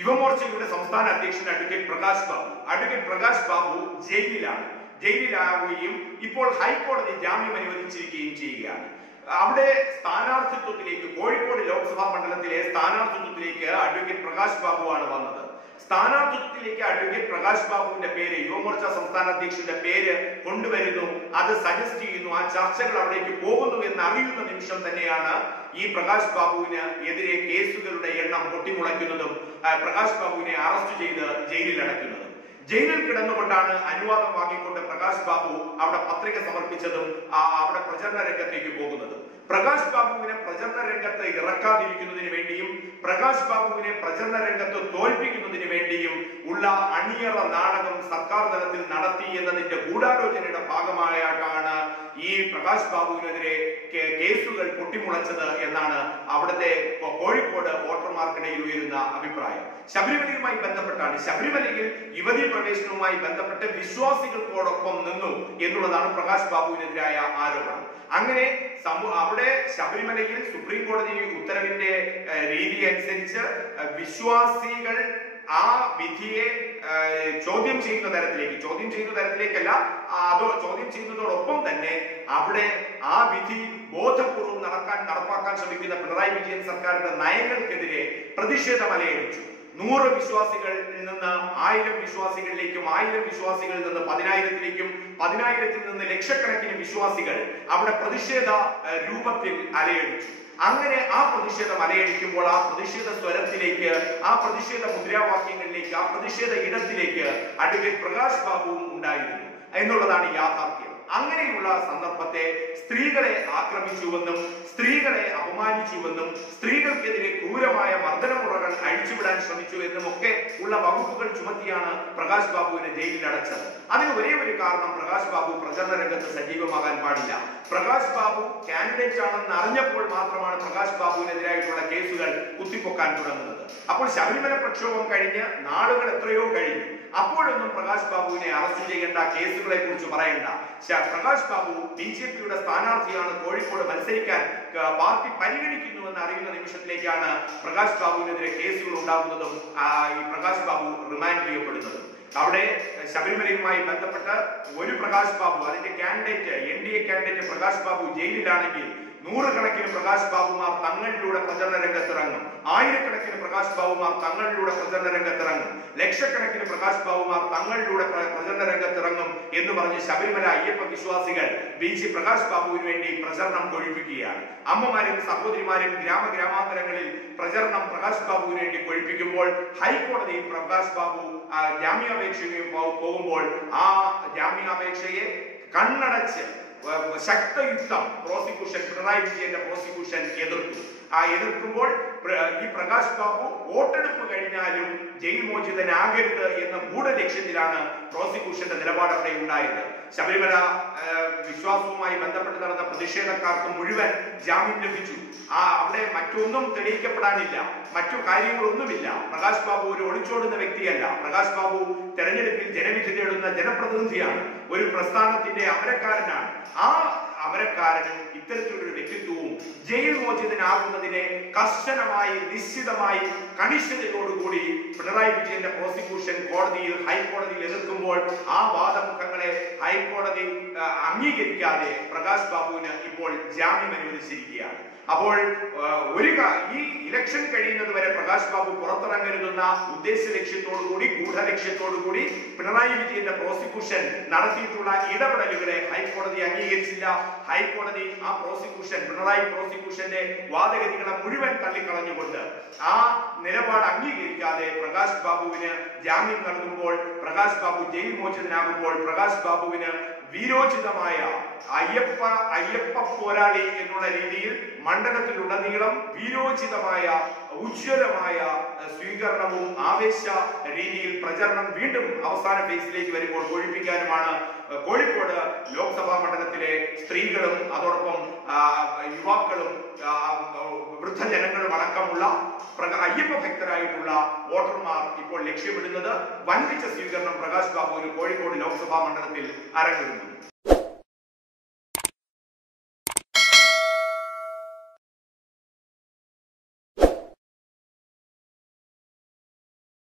യുവമോർച്ചയുടെ സംസ്ഥാന അധ്യക്ഷൻ advocate Prakash Babu. Advocate Prakash Babu ജയിലിലാണ്. ജയിലിലാവുകയും ഇപ്പോൾ ഹൈക്കോടതി ജാമ്യം അനുവദിച്ചിരിക്കുകയും ചെയ്യുകയാണ്. അവിടെ സ്ഥാനാർത്ഥിത്വത്തിലേക്ക് കോഴിക്കോട് ലോക്സഭാ മണ്ഡലത്തിലെ സ്ഥാനാർത്ഥിത്വത്തിലേക്ക് അഡ്വക്കേറ്റ് പ്രകാശ് ബാബു ആണ് വന്നത്. സ്ഥാനാർത്ഥിത്വത്തിലേക്ക് അഡ്വക്കേറ്റ് പ്രകാശ് ബാബുവിന്റെ പേര് യുവമോർച്ച സംസ്ഥാന അധ്യക്ഷന്റെ പേര് കൊണ്ടുവരുന്നു. അത് സജസ്റ്റ് ചെയ്യുന്നു ആ ചർച്ചകൾ അവിടേക്ക് പോകുന്നു എന്ന് അറിയുന്ന നിമിഷം തന്നെയാണ് ഈ പ്രകാശ് ബാബുവിന് എതിരെ കേസുകളുടെ എണ്ണം പൊട്ടിമുളയ്ക്കുന്നതും പ്രകാശ് ബാബുവിനെ അറസ്റ്റ് ചെയ്ത് ജയിലിൽ അടയ്ക്കുന്നതും ജയിലിൽ കിടന്നുകൊണ്ടാണ് അനുവാദം വാങ്ങിക്കൊണ്ട് പ്രകാശ് ബാബു അവിടെ പത്രിക സമർപ്പിച്ചതും അവിടെ പ്രചരണ രംഗത്തേക്ക് പോകുന്നതും. പ്രകാശ് ബാബുവിനെ പ്രചരണ രംഗത്ത് ഇറക്കാതിരിക്കുന്നതിന് വേണ്ടിയും പ്രകാശ് ബാബുവിനെ പ്രചരണ രംഗത്ത് തോൽപ്പിക്കുന്നതിന് വേണ്ടിയും ഉള്ള അണിയറ നാടകം സർക്കാർ തലത്തിൽ നടത്തി എന്നതിന്റെ ഗൂഢാലോചനയുടെ ഭാഗമായിട്ടാണ് ഈ പ്രകാശ് ബാബുവിനെതിരെ കേസുകൾ പൊട്ടിമുളച്ചത് എന്നാണ് അവിടുത്തെ കോഴിക്കോട് വോട്ടർമാർക്കിടയിൽ ഉയരുന്ന അഭിപ്രായം. ശബരിമലയുമായി ബന്ധപ്പെട്ടാണ്. ശബരിമലയിൽ യുവതി പ്രവേശനവുമായി ബന്ധപ്പെട്ട് വിശ്വാസികൾക്കോടൊപ്പം നിന്നു എന്നുള്ളതാണ് പ്രകാശ് ബാബുവിനെതിരായ ആരോപണം. അങ്ങനെ അവിടെ ശബരിമലയിൽ സുപ്രീം കോടതി ഉത്തരവിന്റെ രീതി അനുസരിച്ച് വിശ്വാസികൾ ആ വിധിയെ ചോദ്യം ചെയ്യുന്ന തരത്തിലേക്ക് ചോദ്യം ചെയ്യുന്ന തരത്തിലേക്കല്ല അതോ ചോദ്യം ചെയ്യുന്നതോടൊപ്പം അവിടെ ആ വിധി ബോധപൂർവം നടക്കാൻ നടപ്പാക്കാൻ ശ്രമിക്കുന്ന പിണറായി വിജയൻ സർക്കാരിന്റെ നയങ്ങൾക്കെതിരെ പ്രതിഷേധം അലയടിച്ചു. നൂറ് വിശ്വാസികളിൽ നിന്ന് ആയിരം വിശ്വാസികളിലേക്കും ആയിരം വിശ്വാസികളിൽ നിന്ന് പതിനായിരത്തിലേക്കും പതിനായിരത്തിൽ നിന്ന് ലക്ഷക്കണക്കിന് വിശ്വാസികൾ അവിടെ പ്രതിഷേധ രൂപത്തിൽ അലയടിച്ചു. അങ്ങനെ ആ പ്രതിഷേധം അലയടിക്കുമ്പോൾ ആ പ്രതിഷേധ സ്വരത്തിലേക്ക് ആ പ്രതിഷേധ മുദ്രാവാക്യങ്ങളിലേക്ക് ആ പ്രതിഷേധ ഇടത്തിലേക്ക് അഡ്വക്കേറ്റ് പ്രകാശ് ബാബുവും ഉണ്ടായിരുന്നു. എന്നുള്ളതാണ് യാഥാർത്ഥ്യം. അങ്ങനെയുള്ള സന്ദർഭത്തെ സ്ത്രീകളെ ആക്രമിച്ചുവെന്നും സ്ത്രീകളെ അപമാനിച്ചുവെന്നും സ്ത്രീകൾക്കെതിരെ ക്രൂരമായ മർദ്ദനമുറകൾ അഴിച്ചുവിടാൻ ശ്രമിച്ചു എന്നുമൊക്കെ ഉള്ള വകുപ്പുകൾ ചുമത്തിയാണ് പ്രകാശ് ബാബുവിനെ ജയിലിൽ അടച്ചത്. അതിന് ഒരേ ഒരു കാരണം പ്രകാശ് ബാബു പ്രചരണ രംഗത്ത് സജീവമാകാൻ പാടില്ല. പ്രകാശ് ബാബു കാൻഡിഡേറ്റ് ആണെന്ന് അറിഞ്ഞപ്പോൾ മാത്രമാണ് പ്രകാശ് ബാബുവിനെതിരായിട്ടുള്ള കേസുകൾ കുത്തിപ്പൊക്കാൻ തുടങ്ങുന്നത്. അപ്പോൾ ശബരിമല പ്രക്ഷോഭം കഴിഞ്ഞ് നാളുകൾ എത്രയോ കഴിഞ്ഞു. അപ്പോഴൊന്നും പ്രകാശ് ബാബുവിനെ അറസ്റ്റ് ചെയ്യേണ്ട കേസുകളെ കുറിച്ച് പറയണ്ട പ്രകാശ് ബാബു ബി ജെ പിയുടെ സ്ഥാനാർത്ഥിയാണ് കോഴിക്കോട് മത്സരിക്കാൻ പാർട്ടി പരിഗണിക്കുന്നുവെന്ന് അറിയുന്ന നിമിഷത്തിലേക്കാണ് പ്രകാശ് ബാബുവിനെതിരെ കേസുകൾ ഉണ്ടാകുന്നതും ഈ പ്രകാശ് ബാബു റിമാൻഡ് ചെയ്യപ്പെടുന്നതും. അവിടെ ശബരിമലയുമായി ബന്ധപ്പെട്ട് ഒരു പ്രകാശ് ബാബു അതിന്റെ candidate N D A candidate Prakash Babu ജയിലിലാണെങ്കിൽ നൂറുകണക്കിന് പ്രകാശ് ബാബുമാർ തങ്ങളിലൂടെ പ്രചരണ രംഗത്തിറങ്ങും. ആയിരക്കണക്കിന് പ്രകാശ് ബാബുമാർ തങ്ങളിലൂടെ പ്രചരണ രംഗത്തിറങ്ങും. ലക്ഷക്കണക്കിന് പ്രകാശ് ബാബുമാർ തങ്ങളിലൂടെ പ്ര- പ്രചരണ രംഗത്തിറങ്ങും എന്ന് പറഞ്ഞ് ശബരിമല അയ്യപ്പ വിശ്വാസികൾ ബി ജി പ്രകാശ് ബാബുവിന് വേണ്ടി പ്രചരണം കൊഴിപ്പിക്കുകയാണ്. അമ്മമാരും സഹോദരിമാരും ഗ്രാമഗ്രാമാന്തരങ്ങളിൽ പ്രചരണം പ്രകാശ് ബാബുവിന് വേണ്ടി കൊഴിപ്പിക്കുമ്പോൾ ഹൈക്കോടതിയിൽ പ്രകാശ് ബാബു ജാമ്യാപേക്ഷയും പോകുമ്പോൾ ആ ജാമ്യാപേക്ഷയെ കണ്ണടച്ച് ശക്തയുക്തം പ്രോസിക്യൂഷൻ പിണറായി വിജയന്റെ പ്രോസിക്യൂഷൻ എതിർത്തു. ആ എതിർക്കുമ്പോൾ ഈ പ്രകാശ് ബാബു വോട്ടെടുപ്പ് കഴിഞ്ഞാലും ജയിൽ മോചിതനാകരുത് എന്ന ഗൂഢലക്ഷ്യത്തിലാണ് പ്രോസിക്യൂഷന്റെ നിലപാട് അവിടെ ഉണ്ടായത്. ശബരിമല വിശ്വാസവുമായി ബന്ധപ്പെട്ട് നടന്ന പ്രതിഷേധക്കാർക്ക് മുഴുവൻ ജാമ്യം ലഭിച്ചു. ആ അവിടെ മറ്റൊന്നും തെളിയിക്കപ്പെടാനില്ല. മറ്റു കാര്യങ്ങളൊന്നുമില്ല. പ്രകാശ് ബാബു ഒരു ഒളിച്ചോടുന്ന വ്യക്തിയല്ല. പ്രകാശ് ബാബു തെരഞ്ഞെടുപ്പിൽ ജനവിധി തേടുന്ന ജനപ്രതിനിധിയാണ്. ഒരു പ്രസ്ഥാനത്തിന്റെ അമരക്കാരനാണ്. ആ അമരക്കാരനും ഇത്തരത്തിലുള്ള വ്യക്തിത്വവും ജയിൽ മോചിതനാകുന്നതിനെ കർശനമായി നിശ്ചിതമായി കണിശതയോടുകൂടി പിണറായി വിജയന്റെ പ്രോസിക്യൂഷൻ കോടതിയിൽ ഹൈക്കോടതിയിൽ എതിർക്കുമ്പോൾ ആ വാദമുഖങ്ങളെ ഹൈക്കോടതി അംഗീകരിക്കാതെ പ്രകാശ് ബാബുവിന് ഇപ്പോൾ ജാമ്യം അനുവദിച്ചിരിക്കുകയാണ്. അപ്പോൾ ഒരു ഈ ഇലക്ഷൻ കഴിയുന്നത് വരെ പ്രകാശ് ബാബു പുറത്തിറങ്ങരുതെന്ന ഉദ്ദേശ ലക്ഷ്യത്തോടുകൂടി ഗൂഢലക്ഷ്യത്തോടുകൂടി പിണറായി വിജയന്റെ പ്രോസിക്യൂഷൻ നടത്തിയിട്ടുള്ള ഇടപെടലുകളെ ഹൈക്കോടതി അംഗീകരിച്ചില്ല. ഹൈക്കോടതി ആ പ്രോസിക്യൂഷൻ പിണറായി പ്രോസിക്യൂഷന്റെ വാദഗതികളെ മുഴുവൻ തള്ളിക്കളഞ്ഞുകൊണ്ട് ആ നിലപാട് അംഗീകരിക്കാതെ പ്രകാശ് ബാബുവിന് ജാമ്യം നൽകുമ്പോൾ പ്രകാശ് ബാബു ജയിൽ മോചിതനാകുമ്പോൾ പ്രകാശ് ബാബുവിന് വീരോചിതമായ അയ്യപ്പ അയ്യപ്പ പോരാളി എന്നുള്ള രീതിയിൽ മണ്ഡലത്തിലുടനീളം വീരോചിതമായ ഉജ്ജ്വലമായ സ്വീകരണവും ആവേശ രീതിയിൽ പ്രചരണം വീണ്ടും അവസാന ഫേസിലേക്ക് വരുമ്പോൾ കൊഴിപ്പിക്കാനുമാണ് അഹ്, കോഴിക്കോട് ലോക്സഭാ മണ്ഡലത്തിലെ സ്ത്രീകളും അതോടൊപ്പം യുവാക്കളും വൃദ്ധജനങ്ങളും അടക്കമുള്ള അയ്യപ്പ ഭക്തരായിട്ടുള്ള വോട്ടർമാർ ഇപ്പോൾ ലക്ഷ്യമിടുന്നത് വൻപിച്ച സ്വീകരണം പ്രകാശ് ബാബുവിന് കോഴിക്കോട് ലോക്സഭാ മണ്ഡലത്തിൽ അരങ്ങേറുന്നു.